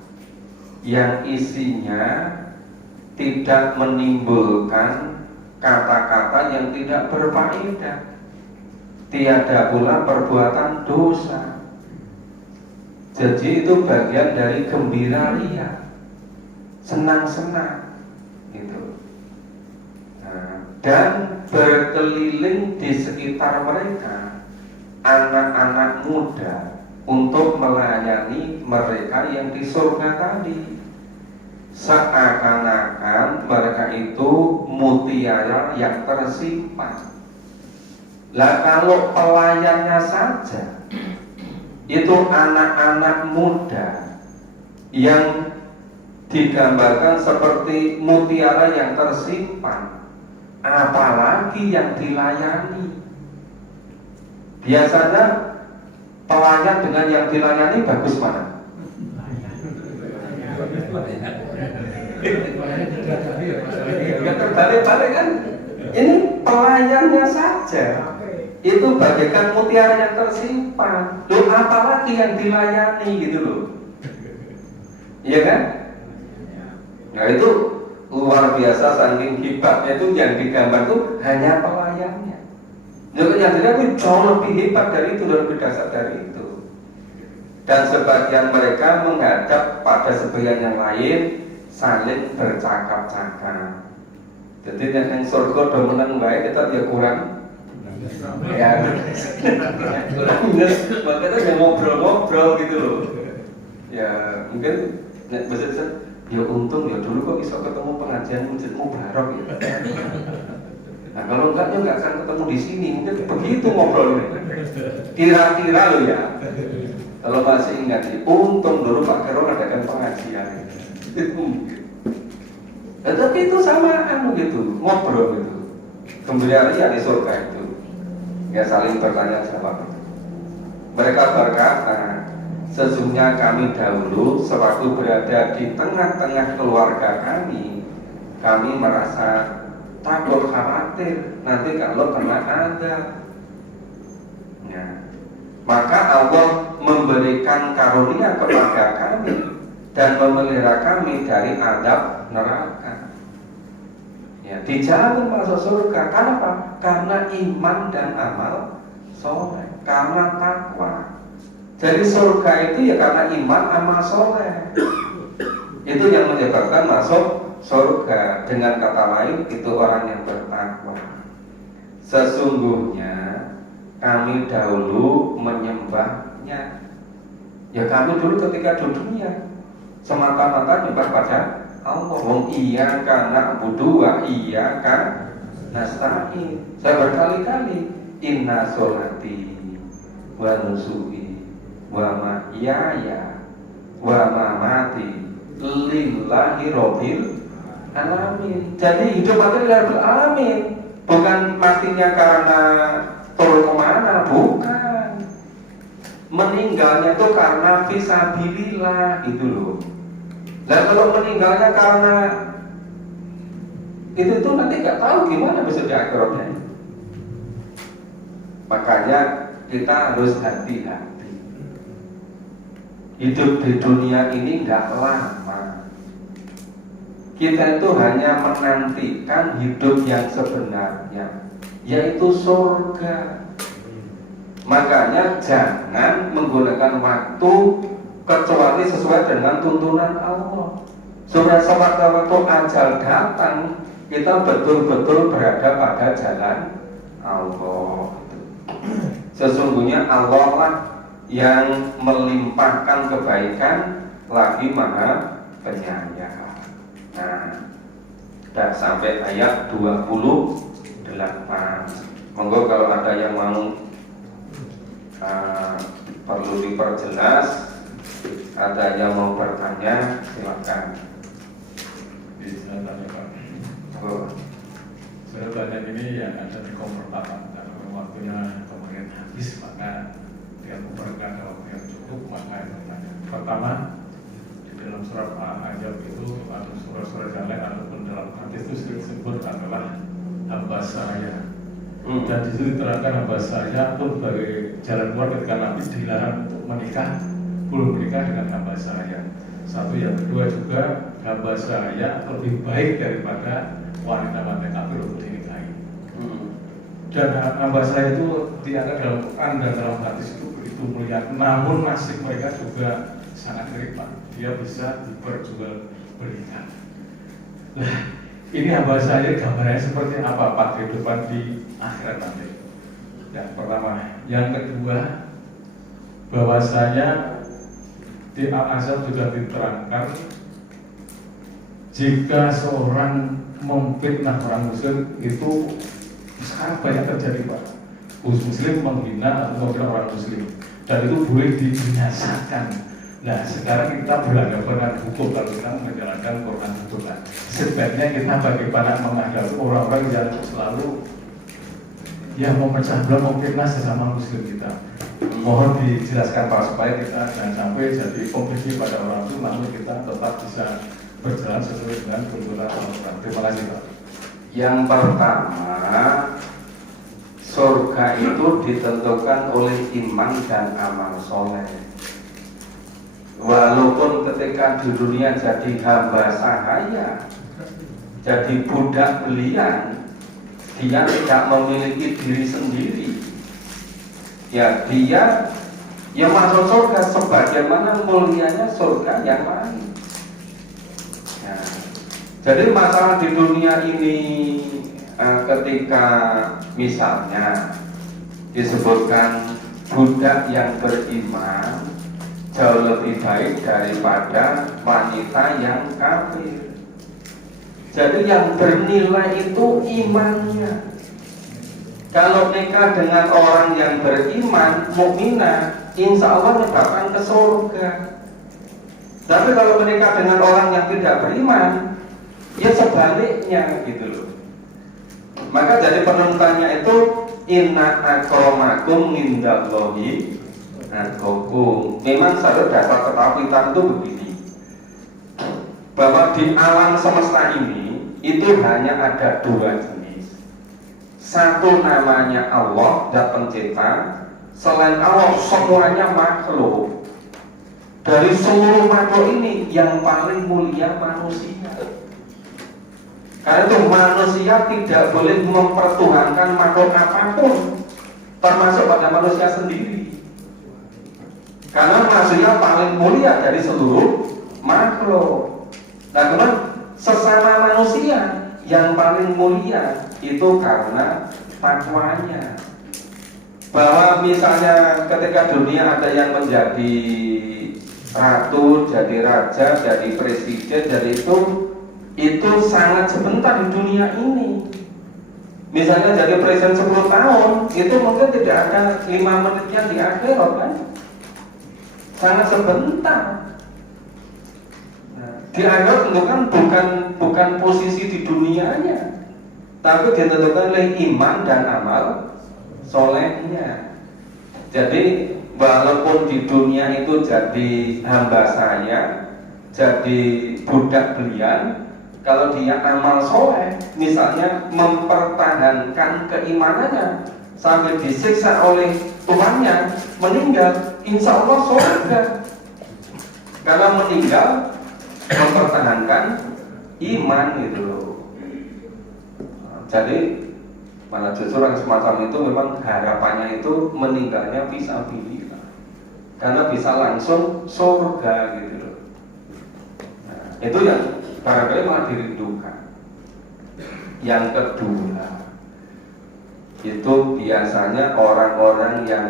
yang isinya tidak menimbulkan kata-kata yang tidak berfaedah. Tiada pula perbuatan dosa. Jadi itu bagian dari gembira ria, senang-senang gitu. Nah, dan berkeliling di sekitar mereka anak-anak muda untuk melayani mereka yang di surga tadi. Seakan-akan mereka itu mutiara yang tersimpan. Lah kalau pelayannya saja itu anak-anak muda yang digambarkan seperti mutiara yang tersimpan, apalagi yang dilayani. Biasanya pelayan dengan yang dilayani bagus mana? Ya terbalik-balik kan. Ini pelayannya saja itu bagaikan mutiara yang tersimpan. Loh, apalagi yang dilayani gitu loh. Iya kan? Nah itu luar biasa, saking hebatnya itu yang digambar itu hanya pelayannya. Yang dilihat itu jauh lebih hebat dari itu, lebih dasar dari itu. Dan sebagian mereka menghadap pada sebagian yang lain, saling bercakap-cakap. Jadi yang surga udah menang baik, kita dia kurang. Ya, kurang minus. Makanya dia ngobrol-ngobrol gitu loh. Ya mungkin bisa ya untung ya dulu kok bisa ketemu pengajian Masjid Mubarak ya. Nah kalau enggak ya enggak akan ketemu di sini. Mungkin begitu ngobrolnya. Kira-kira loh ya. Kalau masih ingat sih, untung dulu Pak Kero adakan pengajian. Itu mungkin. Tapi itu sama gitu, ngobrol gitu. Gembira ria di surga itu. Ya saling bertanya jawab. Mereka berkata, sesungguhnya kami dahulu sewaktu berada di tengah-tengah keluarga kami merasa takut khawatir nanti kalau kena azab. Ya. Maka Allah memberikan karunia kepada kami dan memelihara kami dari azab neraka. Ya, dijamin masuk surga. Kenapa? Karena iman dan amal soleh, karena takwa. Jadi surga itu ya karena iman amal soleh. Itu yang menyebabkan masuk surga. Dengan kata lain itu orang yang bertakwa. Sesungguhnya kami dahulu menyembahnya. Ya kami dulu ketika di dunia semata-mata nyembah pada Allah. Wong iya karena na'budu wa iya kan nasta'in. Saya berkali-kali inna sholati wa nusuki wa mahyaya wa mamati lillahi rabbil alamin. Jadi hidup mati lillahi rabbil alamin. Bukan matinya karena turun kemana, bukan. Meninggalnya itu karena fisabilillah gitu loh. Dan kalau meninggalnya karena itu nanti nggak tahu gimana besok di akhiratnya. Makanya kita harus hati-hati. Hidup di dunia ini nggak lama. Kita itu hanya menantikan hidup yang sebenarnya, yaitu surga. Makanya jangan menggunakan waktu kecuali sesuai dengan tuntunan Allah. Supaya sewaktu-waktu ajal datang, kita betul-betul berada pada jalan Allah. Sesungguhnya Allah lah yang melimpahkan kebaikan, lagi maha penyayang. Nah, sudah sampai ayat 28. Monggo kalau ada yang mau perlu diperjelas, ada yang mau bertanya, silakan. Bisa tanya Pak. Oh. Saya tanya ini yang ada di koper pertama. Kalau waktunya kemarin habis, maka dia memberikan waktu yang cukup, maka itu tanya. Pertama, di dalam surat Al-Ahzab itu atau surat-surat yang lain ataupun dalam hadis itu disebut adalah hamba saya. Dan di situ diterangkan hamba saya pun sebagai jalan keluar ketika Nabi dilarang untuk menikah, belum menikah dengan hamba saya. Satu, yang kedua juga hamba saya lebih baik daripada wanita-wanita kafir untuk dinikahi. Dan hamba saya itu diangkat dalam Quran dan dalam hadis itu begitu mulia. Namun nasib mereka juga sangat mirip Pak. Dia bisa diperjualbelikan. Nah, ini hamba saya gambarnya seperti apa Pak kehidupan di akhirat nanti. Yang pertama, yang kedua, bahwasanya di Al-Ahzab juga diterangkan jika seorang memfitnah orang muslim itu sekarang banyak terjadi Pak. Muslim menghina atau menghina orang muslim dan itu boleh dibinasakan. Nah sekarang kita berhadapan dengan hukum kalau kita menjalankan Quran hukum. Sebaiknya kita bagaimana menghadapi orang-orang yang selalu yang memecah belah memfitnah sesama muslim kita. Mohon dijelaskan Pak supaya kita jangan sampai jadi kompetisi pada orang itu, namun kita tetap bisa berjalan sesuai dengan tuntunan Al-Quran. Terima kasih Pak. Yang pertama, surga itu ditentukan oleh iman dan amal soleh. Walaupun ketika di dunia jadi hamba sahaya, jadi budak belian, dia tidak memiliki diri sendiri. Ya dia yang masuk surga sebagaimana mulianya surga yang lain. Ya. Jadi masalah di dunia ini ketika misalnya disebutkan budak yang beriman jauh lebih baik daripada wanita yang kafir. Jadi yang bernilai itu imannya. Kalau nikah dengan orang yang beriman, mukminah, insya Allah menyebabkan ke surga. Tapi kalau menikah dengan orang yang tidak beriman, ya sebaliknya gitu loh. Maka jadi penentuannya itu inna akramakum indallahi atqakum. Memang satu dasar ketakutan itu begini, bahwa di alam semesta ini itu hanya ada dua jenis. Satu namanya Allah, zat pencipta. Selain Allah semuanya makhluk. Dari seluruh makhluk ini yang paling mulia manusia. Karena itu manusia tidak boleh mempertuhankan makhluk apapun, termasuk pada manusia sendiri. Karena manusia paling mulia dari seluruh makhluk. Nah, kemudian sesama manusia yang paling mulia itu karena takwanya. Bahwa misalnya ketika dunia ada yang menjadi ratu, jadi raja, jadi presiden, jadi itu sangat sebentar di dunia ini. Misalnya jadi presiden 10 tahun, itu mungkin tidak ada 5 menitnya di akhirat kan? Sangat sebentar. Di akhirat tentukan bukan posisi di dunianya, tapi ditentukan oleh iman dan amal solehnya. Jadi walaupun di dunia itu jadi hamba saya, jadi budak belian, kalau dia amal soleh, misalnya mempertahankan keimanannya sampai disiksa oleh Tuhannya, meninggal, insya Allah surga. Karena meninggal mempertahankan iman gitu loh. Jadi malah justru orang semacam itu memang harapannya itu meninggalnya fisabilillah, karena bisa langsung surga gitu loh. Nah, itu yang barangkali malah dirindukan. Yang kedua, itu biasanya orang-orang yang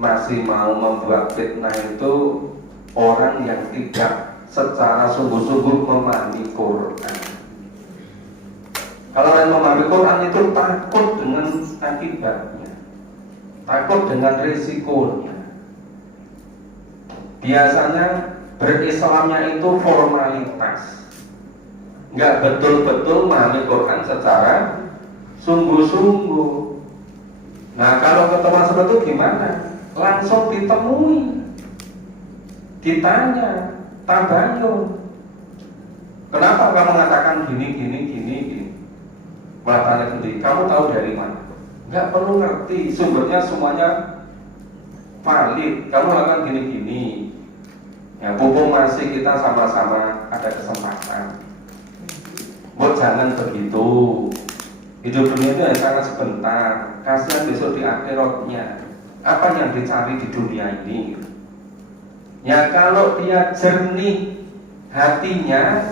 masih mau membuat fitnah itu orang yang tidak secara sungguh-sungguh memahami Quran. Kalau yang memahami Quran itu takut dengan akibatnya, takut dengan risikonya. Biasanya berislamnya itu formalitas, nggak betul-betul memahami Quran secara sungguh-sungguh. Nah, kalau ketemu seperti itu gimana? Langsung ditemui, ditanya, tabayun. Kenapa kamu mengatakan gini? Malah tanya sendiri, kamu tahu dari mana? Nggak perlu ngerti, sumbernya semuanya valid. Kamu lakukan gini. Ya, pupung masih kita sama-sama ada kesempatan. Buat jangan begitu. Hidup dunia itu hanya sangat sebentar. Kasihan besok di akhiratnya. Apa yang dicari di dunia ini? Ya kalau dia jernih hatinya,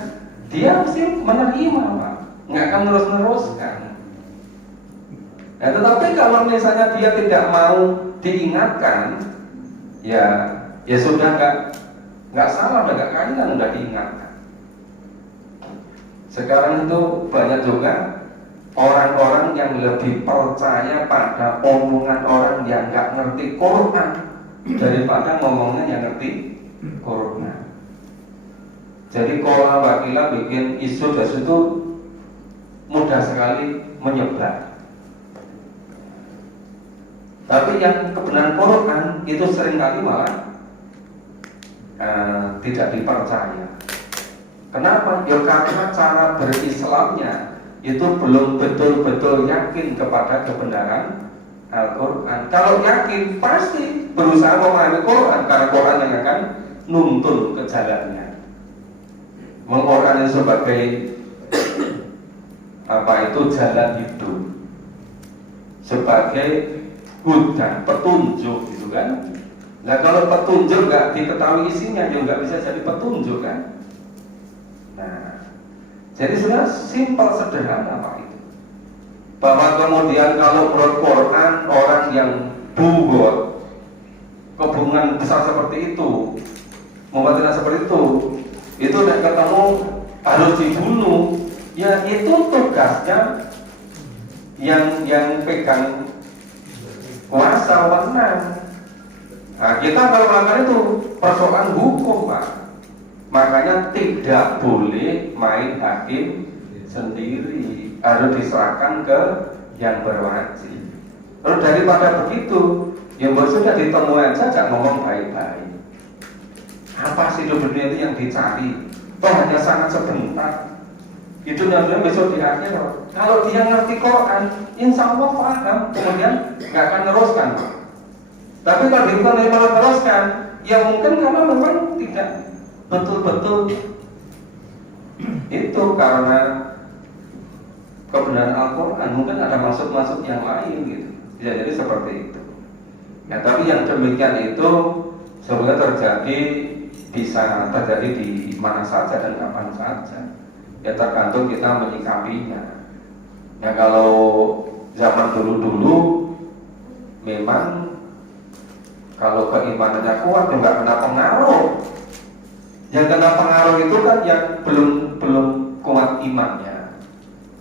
dia mesti menerima, Pak. Nggak akan terus-teruskan. Ya, tetapi kalau misalnya dia tidak mau diingatkan, ya sudah nggak salah, udah nggak kaitan, udah diingatkan. Sekarang itu banyak juga orang-orang yang lebih percaya pada omongan orang yang nggak ngerti Quran daripada ngomongnya yang ngerti Quran. Jadi kalau wakilah bikin isu das itu mudah sekali menyebar. Tapi yang kebenaran Quran itu seringkali malah tidak dipercaya. Kenapa? Ya karena cara berislamnya itu belum betul-betul yakin kepada kebenaran Al-Quran. Kalau yakin pasti berusaha memahami Quran, karena Quran yang akan nuntun ke jalannya. Quran sebagai jalan hidup, sebagai hudan, petunjuk gitu kan. Nah kalau petunjuk nggak diketahui isinya, ya nggak bisa jadi petunjuk kan. Nah, jadi sudah simpel sederhana Pak itu. Bahwa kemudian kalau menurut Quran orang yang bugot, kebungan besar seperti itu, membaca seperti itu udah ketemu harus dibunuh. Ya itu tugasnya yang pegang kuasa wewenang. Nah, kita kalau melakukan itu persoalan hukum Pak. Makanya tidak boleh main hakim sendiri, harus diserahkan ke yang berwajib. Kalau daripada begitu, ya mbak sudah ditemu aja, jangan ngomong baik-baik. Apa sih hidup dunia itu yang dicari? Toh hanya sangat sebentar. Hidupnya dunia besok di akhirat. Kalau dia ngerti Quran, insya Allah paham, kemudian nggak akan teruskan. Tapi kalau dia bukan mau teruskan, ya mungkin karena memang tidak betul-betul itu karena kebenaran Al-Quran, mungkin ada maksud-maksud yang lain gitu. Ya, jadi seperti itu. Ya, tapi yang demikian itu sebenarnya bisa terjadi di mana saja dan kapan saja. Ya tergantung kita menyikapinya. Ya kalau zaman dulu-dulu memang kalau keimanannya kuat ya nggak kena pengaruh. Yang kena pengaruh itu kan yang belum kuat imannya,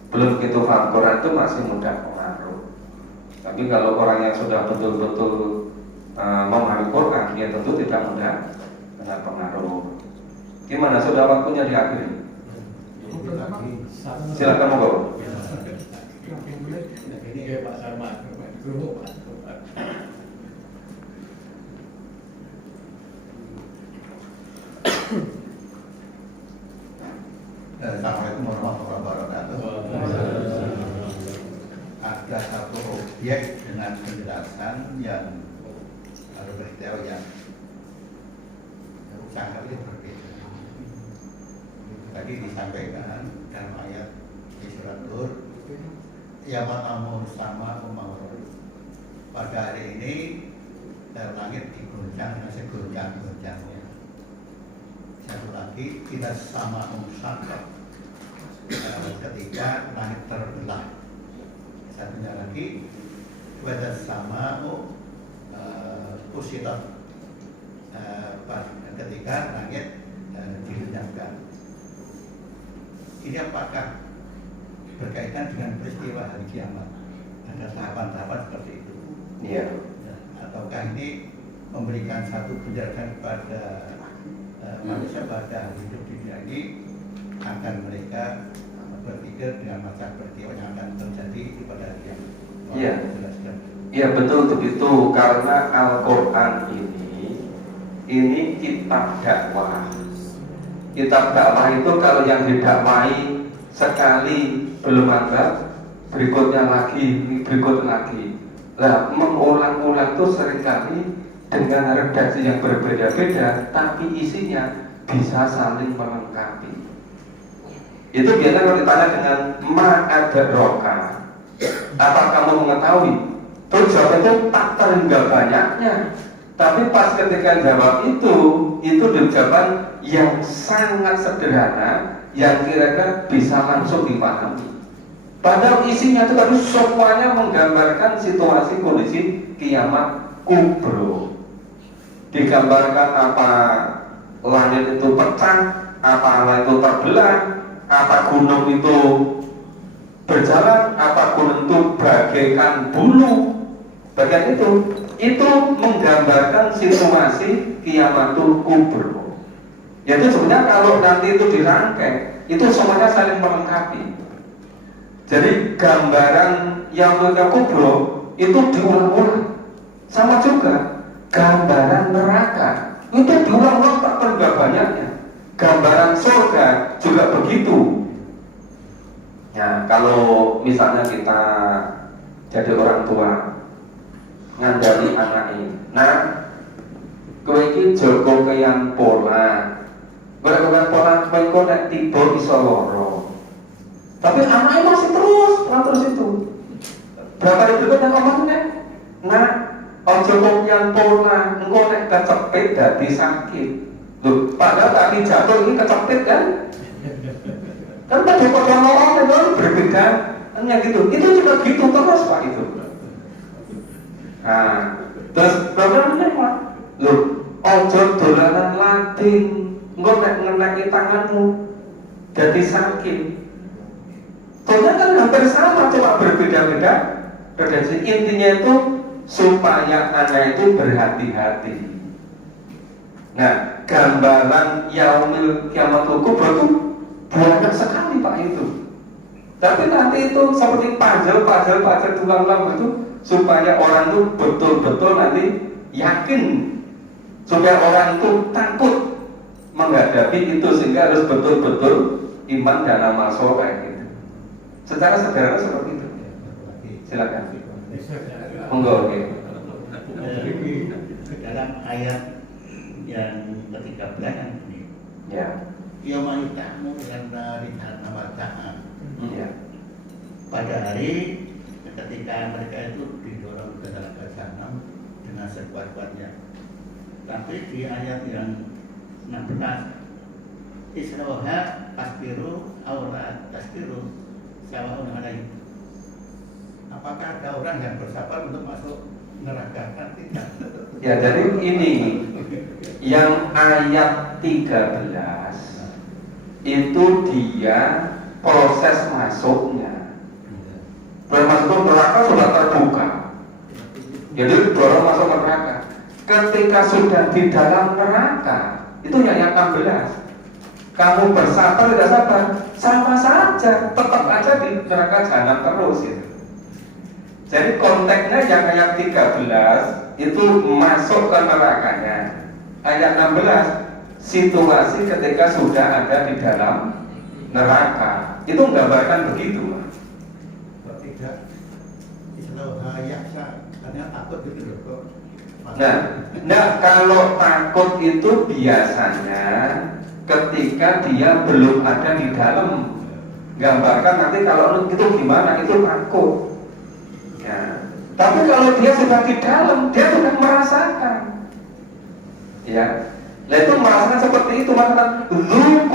belum gitu paham Quran itu masih mudah pengaruh. Tapi kalau orang yang sudah betul-betul memahami Quran, dia tentu tidak mudah kena pengaruh. Gimana, sudah waktunya diakhiri? Silakan monggo. Ini Pak Sarman, guru Pak. Assalamualaikum warahmatullahi wabarakatuh. Ada satu objek dengan penjelasan yang berbeda yang sangat berbeda. Tadi disampaikan dalam ayat di surat Tur, ya matamu sama umawar. Pada hari ini langit diguncang dengan seguncang-guncangnya. Satu lagi kita sama musafir ketika langit terbelah. Satunya lagi pada sama usilat ketika langit dilenyapkan. Ini apakah berkaitan dengan peristiwa hari kiamat? Ada tahapan-tahapan seperti itu. Iya. Ataukah ini memberikan satu penjelasan kepada manusia pada hidup di dunia ini akan mereka berpikir dengan macam peristiwa yang akan terjadi pada hari kiamat. Iya. Iya betul begitu, karena Al-Quran ini kitab dakwah. Kitab dakwah itu kalau yang didakwai sekali belum ada, berikutnya lagi, berikut lagi. Nah, mengulang-ulang itu seringkali dengan redaksi yang berbeda-beda, tapi isinya bisa saling melengkapi. Itu biasanya kalau ditanya dengan ma'adraka, apa kamu mengetahui? Terus jawab itu tak terhingga banyaknya. Tapi pas ketika jawab itu jawaban yang sangat sederhana, yang kira-kira bisa langsung dipahami. Padahal isinya itu tadi semuanya menggambarkan situasi kondisi kiamat kubro. Digambarkan apa langit itu pecah, apa langit itu terbelah, apa gunung itu berjalan, apa gunung itu bagaikan bulu. Bagian itu menggambarkan situasi kiamatul kubro. Yaitu sebenarnya kalau nanti itu dirangkai, itu semuanya saling melengkapi. Jadi gambaran yaumul kubro itu diulang-ulang. Sama juga gambaran neraka itu diulang-ulang tak terhingga banyaknya. Gambaran surga juga begitu. Ya, kalau misalnya kita jadi orang tua ngandani anak ini, nah, kowe iki jaga keyan pola, kowe nek tiba iso lara. Tapi anaknya masih terus itu. Berapa hari berikutnya ngomongnya? Nah, ojo keyan pola, engko nek kecepit dadi sakit. Loh, padahal tadi jatuh ini kecepit kan? Kan tadi pada orang itu berbeda, hanya gitu. Itu juga gitu terus Pak itu. Nah, terus programnya apa? Loh, ojo dolanan latin, engko nek ngeneki tanganmu jadi sakit. Soalnya kan hampir sama, cuma berbeda-beda. Redaksi intinya itu supaya anak itu berhati-hati. Nah, gambaran yaumil kiamatul kubro itu banyak sekali Pak itu. Tapi nanti itu seperti puzzle tulang-tulang itu supaya orang itu betul-betul nanti yakin, supaya orang itu takut menghadapi itu, sehingga harus betul-betul iman dan amal soleh gitu. Secara sederhana seperti itu. Silakan. Monggo. Oke. Dalam ayat yang ke-13 yang ini, Ya. ia mayutamu karena nama ta'am. Ya. Pada hari ketika mereka itu didorong ke dalam jahanam dengan sekuat-kuatnya. Tapi di ayat yang 16, Israha tasbiru aurat tasbiru sawa'un alaihim. Apakah ada orang yang bersabar untuk masuk neraka? Kan tidak. Ya, jadi ini yang ayat 13 itu dia proses masuknya. Proses masuk neraka sudah terbuka. Jadi dorong masuk neraka. Ketika sudah di dalam neraka, itu yang ayat 16. Kamu bersabar tidak sabar, sama saja, tetap aja di neraka jahanam terus gitu. Jadi konteksnya yang ayat 13 itu masuk ke nerakanya. Ayat 16 situasi ketika sudah ada di dalam neraka. Itu menggambarkan begitu. Tidak. Israha yaksa, karena takut gitu loh kok. Nah, kalau takut itu biasanya ketika dia belum ada di dalam. Gambarkan nanti kalau itu gimana, itu takut. Ya. Tapi kalau dia sudah di dalam, dia sudah merasakan. Ya. Nah itu merasakan seperti itu,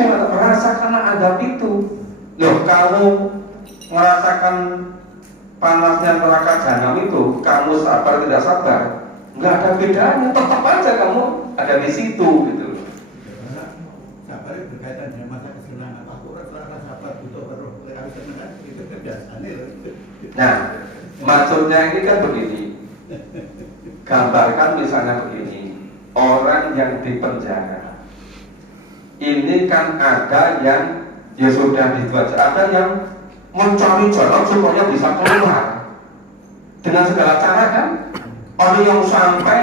merasakan adab itu. Loh, kamu merasakan panasnya neraka jahanam itu, kamu sabar tidak sabar, nggak ada bedanya, tetap aja kamu ada di situ gitu. Sabar itu berkaitan dengan masa kesenangan. Aku rasa sabar butuh roh. Kalau senang itu kebiasaan loh. Nah, maksudnya ini kan begini. Gambarkan misalnya begini, orang yang di penjara ini kan ada yang ya sudah dibaca, ada yang mencari jalan supaya bisa keluar dengan segala cara kan. Ada yang sampai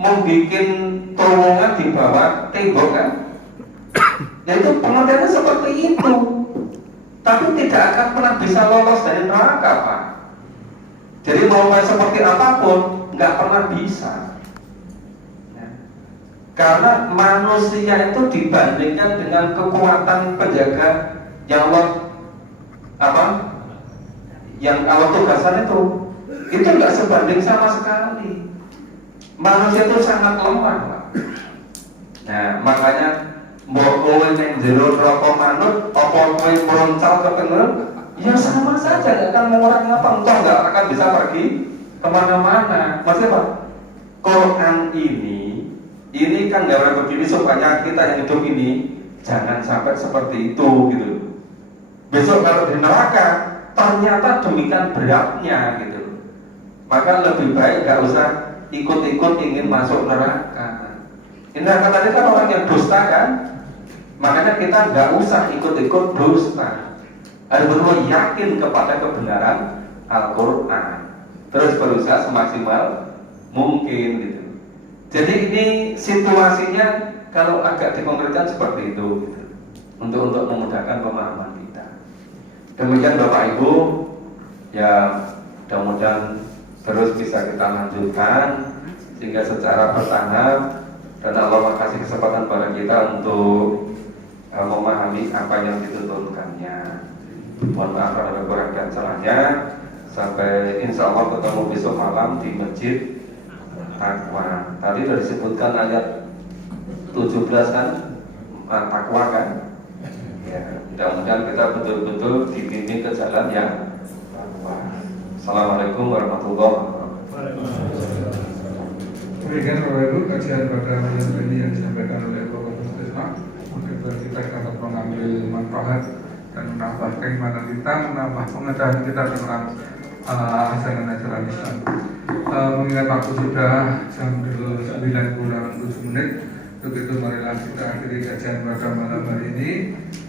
membuat terowongan di bawah tembok kan. Ya itu pengertiannya seperti itu. Tapi tidak akan pernah bisa lolos dari neraka, Pak. Jadi mau seperti apapun nggak pernah bisa. Karena manusia itu dibandingkan dengan kekuatan penjaga yang Allah tugaskan itu nggak sebanding sama sekali. Manusia itu sangat lemah, Pak. Nah, makanya mbok kowe ning jero neraka manut apa kowe meroncal ke tengah, ya sama saja, nggak akan mengurangi apa, engkau nggak akan bisa pergi kemana-mana. Maksudnya Pak, Quran ini kan gambar begini supaya kita yang hidup ini jangan sampai seperti itu gitu. Besok kalau di neraka ternyata demikian beratnya gitu. Maka lebih baik nggak usah ikut-ikut ingin masuk neraka. Neraka tadi kan orang yang dusta kan, makanya kita nggak usah ikut-ikut dusta. Harus betul yakin kepada kebenaran Al-Quran. Terus berusaha semaksimal mungkin gitu. Jadi ini situasinya kalau agak dikonkretkan seperti itu gitu. Untuk memudahkan pemahaman kita. Demikian Bapak Ibu, ya mudah-mudahan terus bisa kita lanjutkan sehingga secara bertahap, dan Allah kasih kesempatan pada kita untuk memahami apa yang dituntunkannya. Mohon maaf ada kurang dan salahnya. Sampai insya Allah ketemu besok malam di Masjid Taqwa. Tadi sudah disebutkan ayat 17 kan, Taqwa kan. Ya, mudah-mudahan kita betul-betul dibimbing ke jalan yang Taqwa. Assalamualaikum warahmatullahi wabarakatuh. Demikian Bapak Ibu kajian pada malam ini yang disampaikan oleh Bapak Mustisma. Mungkin kita dapat mengambil manfaat dan menambah keimanan kita, menambah pengetahuan kita tentang ajaran Islam. Mengingat waktu sudah jam 9:07 menit, untuk itu marilah kita akhiri kajian pada malam hari ini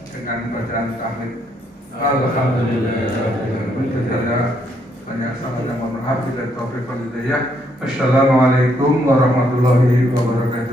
dengan bacaan tahmid. Alhamdulillah. Banyak salahnya, mohon maaf. Bila taufiq wal hidayah. Wassalamualaikum warahmatullahi wabarakatuh.